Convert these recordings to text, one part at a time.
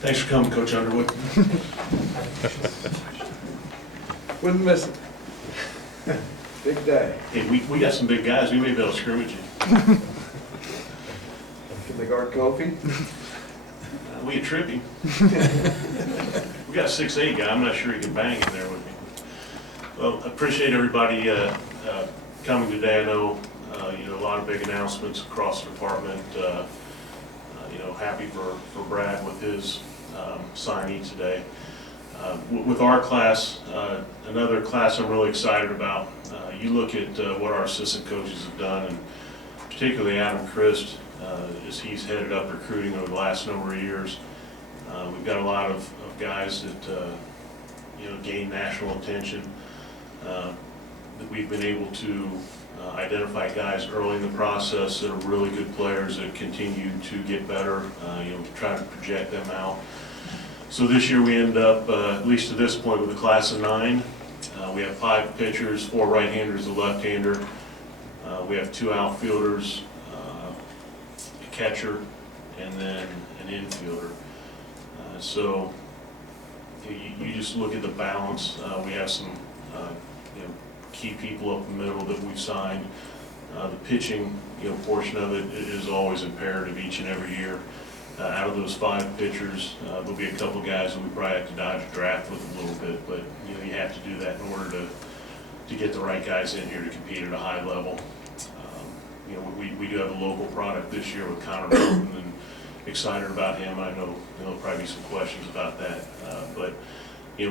Thanks for coming, Coach Underwood. Wouldn't miss it. Big day. Hey, we got some big guys. We may be able to scrimmage you. Can they guard Kofi? We get trippy. We got a 6'8" guy. I'm not sure he can bang in there with me. Well, I appreciate everybody coming today. I know a lot of big announcements across the department. Happy for Brad with his signee today. With our class, another class I'm really excited about. You look at what our assistant coaches have done, and particularly Adam Christ, as he's headed up recruiting over the last number of years. We've got a lot of guys that gain national attention. That we've been able to identify guys early in the process that are really good players that continue to get better. Try to project them out. So this year we end up, at least to this point, with a class of 9. We have 5 pitchers, 4 right-handers, a left-hander. We have 2 outfielders, a catcher, and then an infielder. So you just look at the balance. We have some key people up the middle that we've signed. The pitching portion of it is always imperative each and every year. Out of those 5 pitchers, there'll be a couple guys that we probably have to dodge a draft with a little bit, but you have to do that in order to get the right guys in here to compete at a high level. We do have a local product this year with Connor Milton, and excited about him. I know there'll probably be some questions about that, but I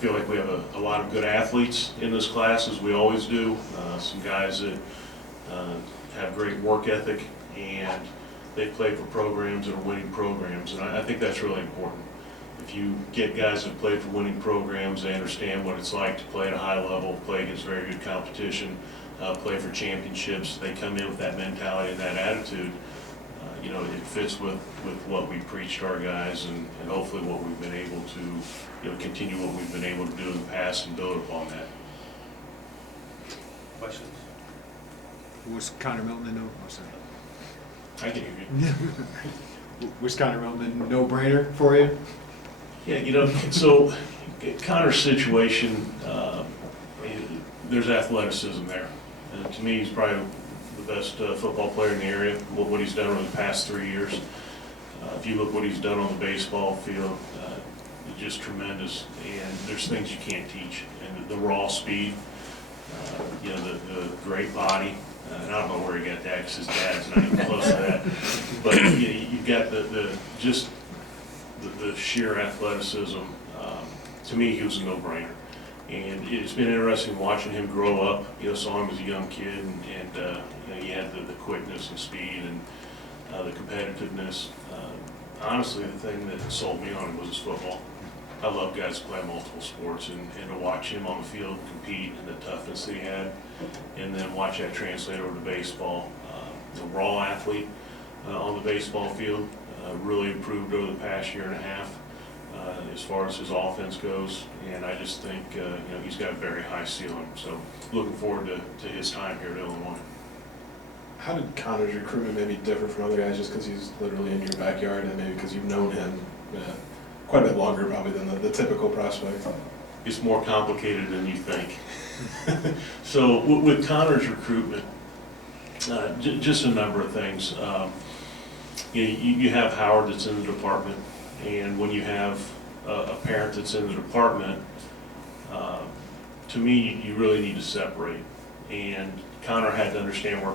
feel like we have a lot of good athletes in this class, as we always do. Some guys that have great work ethic, and they play for programs that are winning programs, and I think that's really important. If you get guys that play for winning programs, they understand what it's like to play at a high level, play against very good competition, play for championships. They come in with that mentality and that attitude. It fits with what we preach to our guys, and hopefully what we've been able to continue what we've been able to do in the past and build upon that. Questions? Was Connor Milton I can hear you. was Connor Milton a no-brainer for you? Yeah, so Connor's situation, there's athleticism there. To me, he's probably the best football player in the area. What he's done over the past 3 years. If you look what he's done on the baseball field, it's just tremendous. And there's things you can't teach. And the raw speed, the great body. And I don't know where he got that, because his dad's not even close to that. But you've got the sheer athleticism. To me, he was a no-brainer. And it's been interesting watching him grow up. Saw him as a young kid, and he had the quickness and speed and the competitiveness. Honestly, the thing that sold me on him was his football. I love guys who play multiple sports, and to watch him on the field compete and the toughness that he had, and then watch that translate over to baseball. The raw athlete on the baseball field really improved over the past year and a half as far as his offense goes, and I just think he's got a very high ceiling. So looking forward to his time here at Illinois. How did Connor's recruitment maybe differ from other guys, just because he's literally in your backyard, and maybe because you've known him quite a bit longer probably than the typical prospect? It's more complicated than you think. So with Connor's recruitment, just a number of things. You have Howard that's in the department, and when you have a parent that's in the department, to me, you really need to separate. And Connor had to understand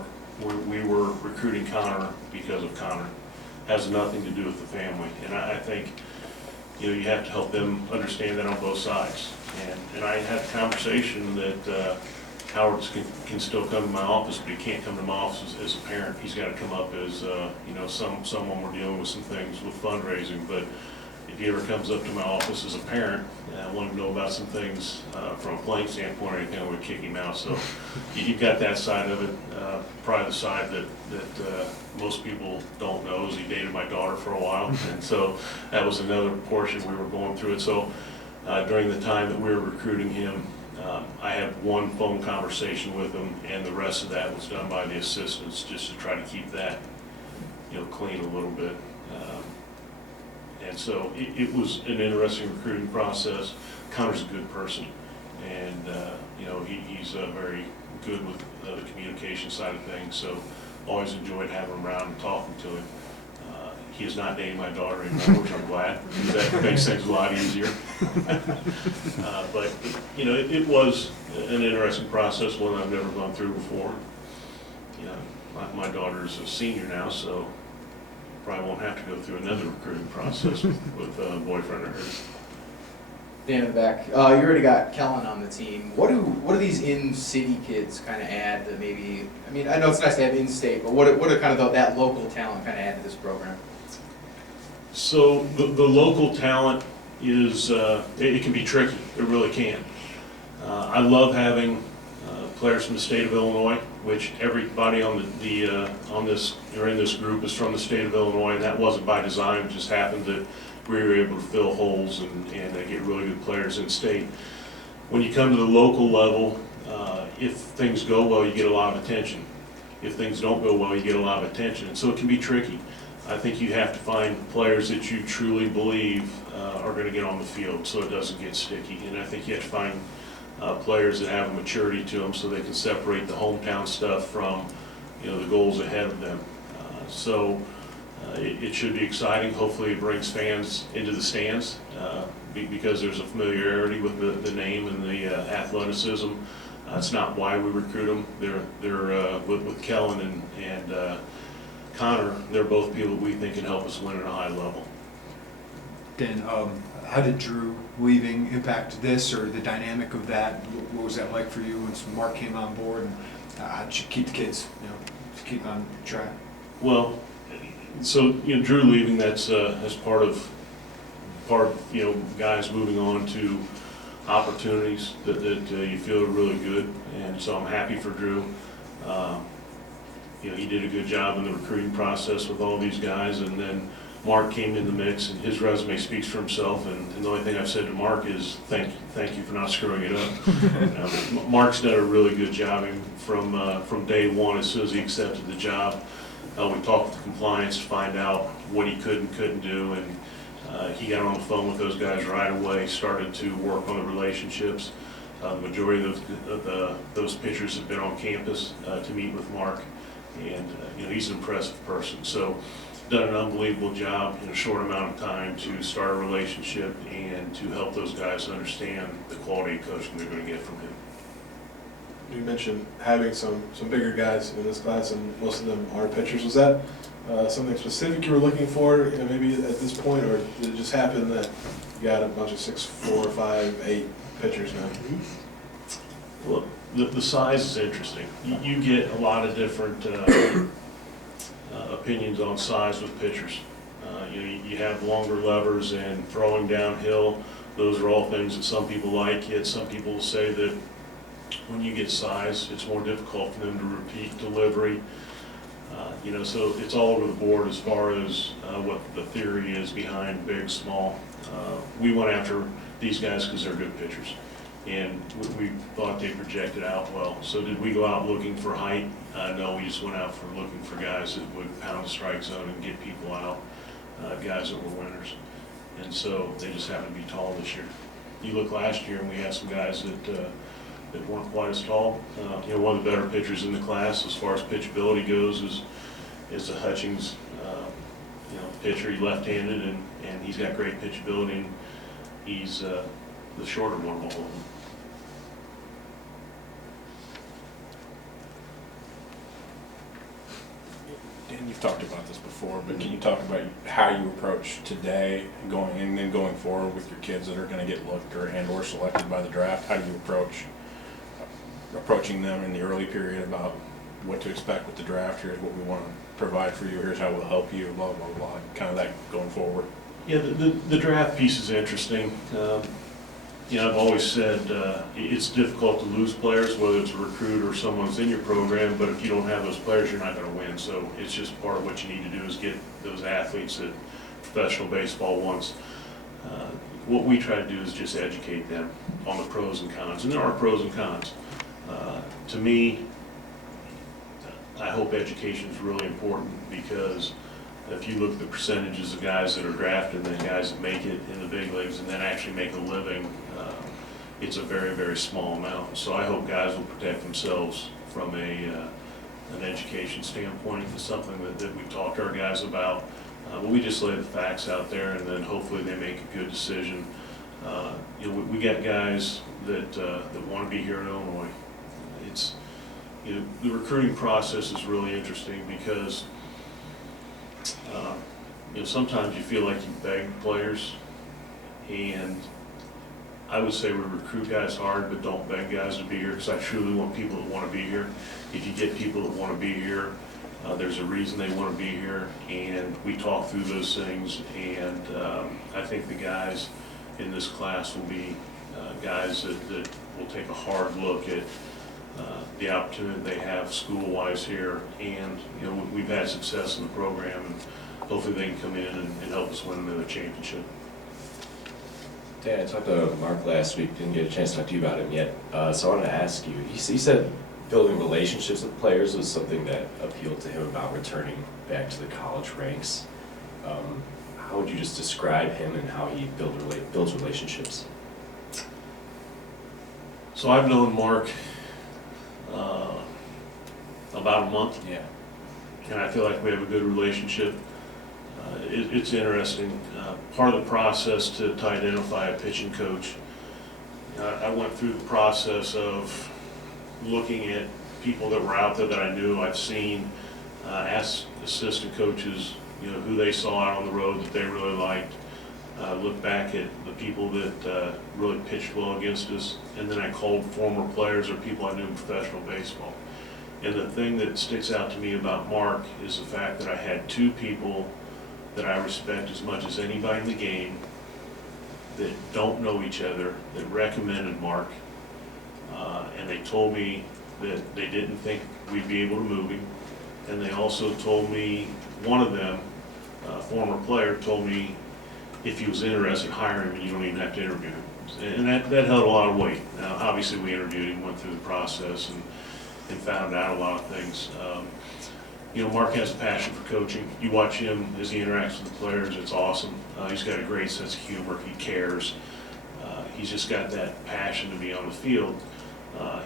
we were recruiting Connor because of Connor. It has nothing to do with the family. And I think you have to help them understand that on both sides. And I had a conversation that Howard can still come to my office, but he can't come to my office as a parent. He's got to come up as someone we're dealing with some things with fundraising. But if he ever comes up to my office as a parent, I want to know about some things from a playing standpoint or anything, I would kick him out. So you've got that side of it. Probably the side that most people don't know is he dated my daughter for a while, and so that was another portion we were going through it. So during the time that we were recruiting him, I had one phone conversation with him, and the rest of that was done by the assistants, just to try to keep that clean a little bit. And so it was an interesting recruiting process. Connor's a good person, and he's very good with the communication side of things, so always enjoyed having him around and talking to him. He is not dating my daughter anymore, which I'm glad, because that makes things a lot easier. But it was an interesting process, one I've never gone through before. My daughter's a senior now, so probably won't have to go through another recruiting process with a boyfriend or her. Dan in the back, you already got Kellen on the team. What do these in-city kids kind of add to maybe, I mean, I know it's nice to have in-state, but what do kind of that local talent kind of add to this program? So the local talent is, it can be tricky, it really can. I love having players from the state of Illinois, which everybody on in this group is from the state of Illinois, and that wasn't by design, it just happened that we were able to fill holes and get really good players in state. When you come to the local level, if things go well, you get a lot of attention. If things don't go well, you get a lot of attention, and so it can be tricky. I think you have to find players that you truly believe are going to get on the field so it doesn't get sticky, and I think you have to find players that have a maturity to them so they can separate the hometown stuff from the goals ahead of them. It should be exciting. Hopefully it brings fans into the stands because there's a familiarity with the name and the athleticism. It's not why we recruit them. They're with Kellen and Connor, they're both people we think can help us win at a high level. Dan, how did Drew leaving impact this, or the dynamic of that? What was that like for you once Mark came on board, and how did you keep the kids, to keep on track? Well, so Drew leaving, that's part of guys moving on to opportunities that you feel are really good, and so I'm happy for Drew. He did a good job in the recruiting process with all these guys, and then Mark came in the mix, and his resume speaks for himself, and the only thing I've said to Mark is thank you for not screwing it up. Mark's done a really good job from day one. As soon as he accepted the job, we talked with the compliance to find out what he could and couldn't do, and he got on the phone with those guys right away, started to work on the relationships. The majority of those pitchers have been on campus to meet with Mark, and he's an impressive person. So done an unbelievable job in a short amount of time to start a relationship and to help those guys understand the quality of coaching they're going to get from him. You mentioned having some bigger guys in this class, and most of them are pitchers. Was that something specific you were looking for, maybe at this point, or did it just happen that you got a bunch of 6'4", 5'8" pitchers now? Well, the size is interesting. You get a lot of different opinions on size with pitchers. You have longer levers and throwing downhill. Those are all things that some people like. Yet some people say that when you get size, it's more difficult for them to repeat delivery. So it's all over the board as far as what the theory is behind big, small. We went after these guys because they're good pitchers, and we thought they projected out well. So did we go out looking for height? No, we just went out looking for guys that would pound the strike zone and get people out, guys that were winners. And so they just happened to be tall this year. You look last year and we had some guys that weren't quite as tall. One of the better pitchers in the class as far as pitchability goes is the Hutchings pitcher. He's left-handed and he's got great pitchability, and he's the shorter one of all of them. Dan, you've talked about this before, but can you talk about how you approach today going and then going forward with your kids that are going to get looked or selected by the draft? How do you approaching them in the early period about what to expect with the draft? Here's what we want to provide for you. Here's how we'll help you. Blah blah blah. Kind of that going forward. Yeah, the draft piece is interesting. I've always said it's difficult to lose players, whether it's a recruit or someone's in your program, but if you don't have those players, you're not going to win. So it's just part of what you need to do is get those athletes that professional baseball wants. What we try to do is just educate them on the pros and cons, and there are pros and cons. To me, I hope education is really important because if you look at the percentages of guys that are drafted and then guys that make it in the big leagues and then actually make a living, it's a very, very small amount. So I hope guys will protect themselves from an education standpoint. It's something that we talk to our guys about. But we just lay the facts out there, and then hopefully they make a good decision. We got guys that want to be here in Illinois. It's, the recruiting process is really interesting because sometimes you feel like you beg players, and I would say we recruit guys hard, but don't beg guys to be here, because I truly want people that want to be here. If you get people that want to be here, there's a reason they want to be here, and we talk through those things, and I think the guys in this class will be guys that will take a hard look at the opportunity they have school-wise here, and we've had success in the program, and hopefully they can come in and help us win another championship. Dan, I talked to Mark last week, didn't get a chance to talk to you about him yet, so I wanted to ask you, he said building relationships with players was something that appealed to him about returning back to the college ranks. How would you just describe him and how he builds relationships? So I've known Mark about a month. Yeah. And I feel like we have a good relationship. It's interesting. Part of the process to identify a pitching coach, I went through the process of looking at people that were out there that I knew, I've seen, asked assistant coaches, who they saw out on the road that they really liked, look back at the people that really pitched well against us, and then I called former players or people I knew in professional baseball. And the thing that sticks out to me about Mark is the fact that I had two people that I respect as much as anybody in the game that don't know each other, that recommended Mark, and they told me that they didn't think we'd be able to move him. And they also told me, one of them, a former player, told me if he was interested in hiring him, you don't even have to interview him. And that held a lot of weight. Now, obviously we interviewed him, went through the process, and found out a lot of things. Mark has a passion for coaching. You watch him as he interacts with the players, it's awesome. He's got a great sense of humor, he cares. He's just got that passion to be on the field.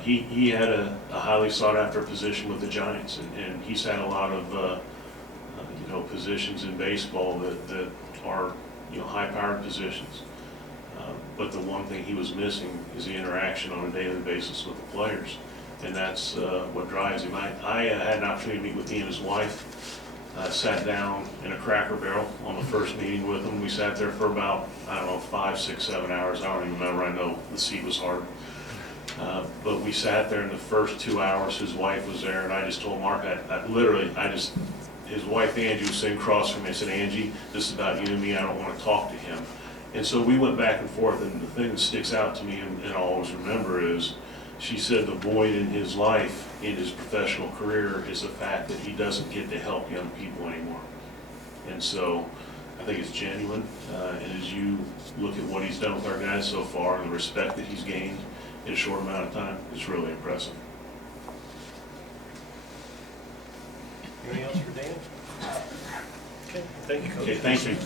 He had a highly sought after position with the Giants, and he's had a lot of positions in baseball that are high powered positions. But the one thing he was missing is the interaction on a daily basis with the players. And that's what drives him. I had an opportunity to meet with he and his wife. Sat down in a Cracker Barrel on the first meeting with him. We sat there for about, 5, 6, 7 hours. I don't even remember. I know the seat was hard. But we sat there in the first 2 hours. His wife was there, and I just told Mark, his wife Angie was sitting across from me. I said, Angie, this is about you and me. I don't want to talk to him. And so we went back and forth, and the thing that sticks out to me and I'll always remember is, she said the void in his life, in his professional career, is the fact that he doesn't get to help young people anymore. And so I think it's genuine. And as you look at what he's done with our guys so far and the respect that he's gained in a short amount of time, it's really impressive. Anything else for Dan? Okay, thank you, Coach. Okay, thank you.